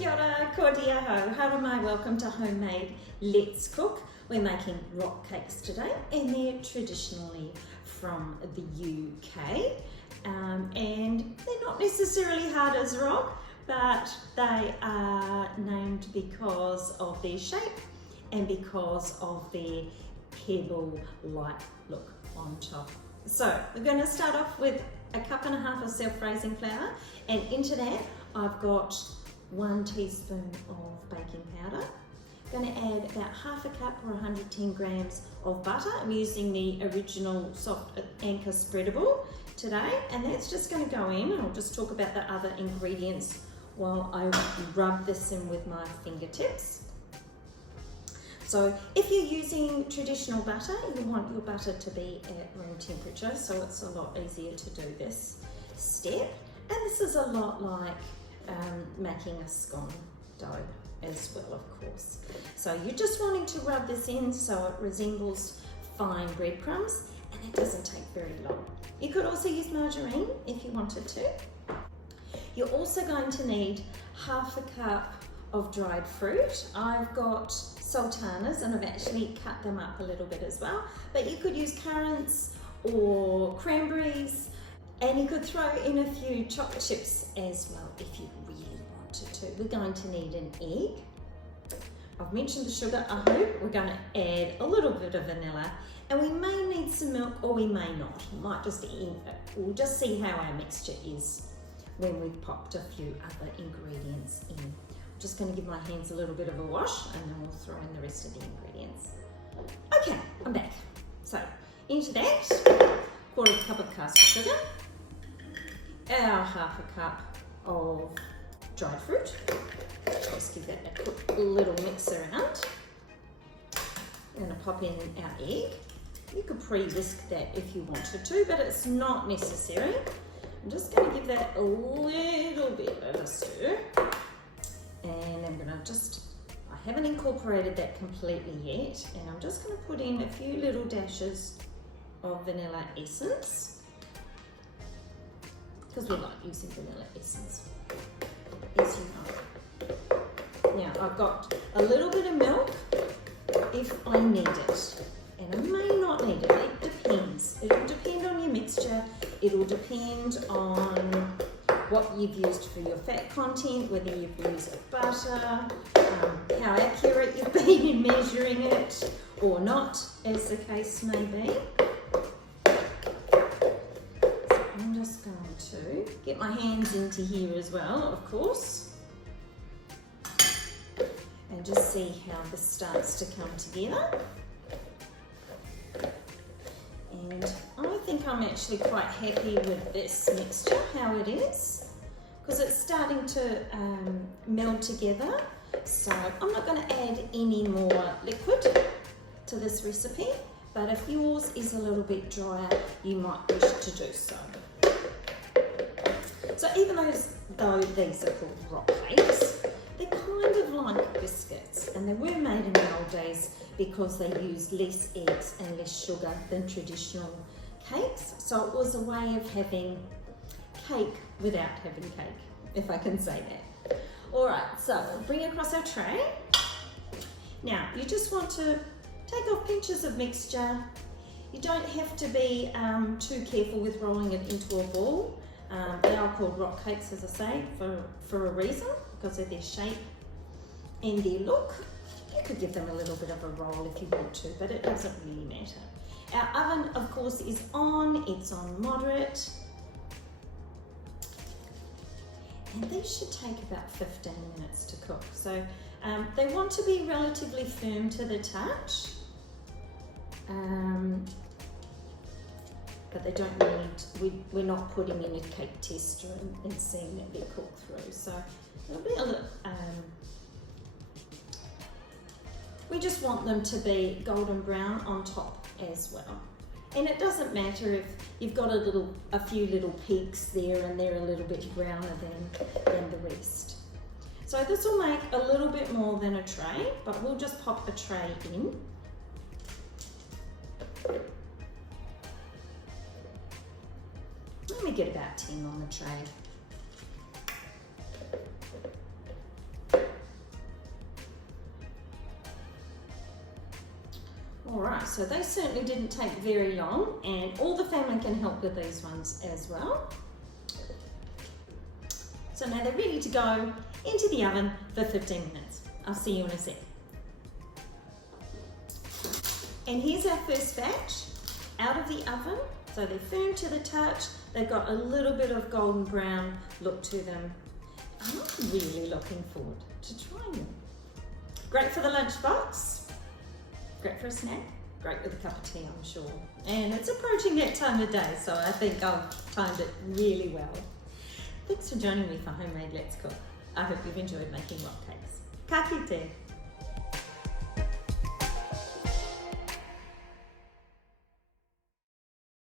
Kia ora, ko dia ho, haere mai, welcome to Homemade Let's Cook. We're making rock cakes today and they're traditionally from the UK and they're not necessarily hard as rock, but they are named because of their shape and because of their pebble-like look on top. So we're going to start off with a cup and a half of self-raising flour, and into that I've got 1 teaspoon of baking powder. I'm going to add about half a cup or 110 grams of butter. I'm using the original soft Anchor spreadable today, and that's just going to go in. I'll just talk about the other ingredients while I rub this in with my fingertips. So if you're using traditional butter, you want your butter to be at room temperature, so it's a lot easier to do this step. And this is a lot like making a scone dough as well, of course. So you're just wanting to rub this in so it resembles fine breadcrumbs, and it doesn't take very long. You could also use margarine if you wanted to. You're also going to need half a cup of dried fruit. I've got sultanas and I've actually cut them up a little bit as well, but you could use currants or cranberries, and you could throw in a few chocolate chips as well if you really wanted to. We're going to need an egg. I've mentioned the sugar, I hope. We're going to add a little bit of vanilla, and we may need some milk or we may not. We'll just see how our mixture is when we've popped a few other ingredients in. I'm just going to give my hands a little bit of a wash, and then we'll throw in the rest of the ingredients. Okay, I'm back. So into that, quarter cup of caster sugar, our half a cup of dried fruit. Just give that a quick little mix around. We're going to pop in our egg. You could pre-whisk that if you wanted to, but it's not necessary. I'm just going to give that a little bit of a stir. And I'm going to I haven't incorporated that completely yet, and I'm just going to put in a few little dashes of vanilla essence, because we like using vanilla essence, as you know. Now I've got a little bit of milk if I need it, and I may not need it. It depends. It'll depend on your mixture. It'll depend on what you've used for your fat content, whether you've used butter, how accurate you've been in measuring it or not, as the case may be. So I'm just going to get my hands into here as well, of course, and just see how this starts to come together. And I think I'm actually quite happy with this mixture, how it is, because it's starting to meld together. So I'm not going to add any more liquid to this recipe, but if yours is a little bit drier, you might wish to do so. So even though these are called rock cakes, they're kind of like biscuits, and they were made in the old days because they used less eggs and less sugar than traditional cakes. So it was a way of having cake without having cake, if I can say that. All right, so we'll bring across our tray. Now, you just want to take off pinches of mixture. You don't have to be too careful with rolling it into a ball. They are called rock cakes, as I say, for a reason, because of their shape and their look. You could give them a little bit of a roll if you want to, but it doesn't really matter. Our oven, of course, is on. It's on moderate. And these should take about 15 minutes to cook. So they want to be relatively firm to the touch, but they don't need, we're not putting in a cake tester and seeing that they're cooked through. So it'll be a little, we just want them to be golden brown on top as well. And it doesn't matter if you've got a few little peaks there and they're a little bit browner than the rest. So this will make a little bit more than a tray, but we'll just pop a tray in. Let me get about 10 on the tray. Alright, so they certainly didn't take very long, and all the family can help with these ones as well. So now they're ready to go into the oven for 15 minutes. I'll see you in a sec. And here's our first batch out of the oven. So they're firm to the touch, they've got a little bit of golden brown look to them. I'm really looking forward to trying them. Great for the lunchbox, great for a snack, great with a cup of tea, I'm sure. And it's approaching that time of day, so I think I've timed it really well. Thanks for joining me for Homemade Let's Cook. I hope you've enjoyed making rock cakes. Ka kite!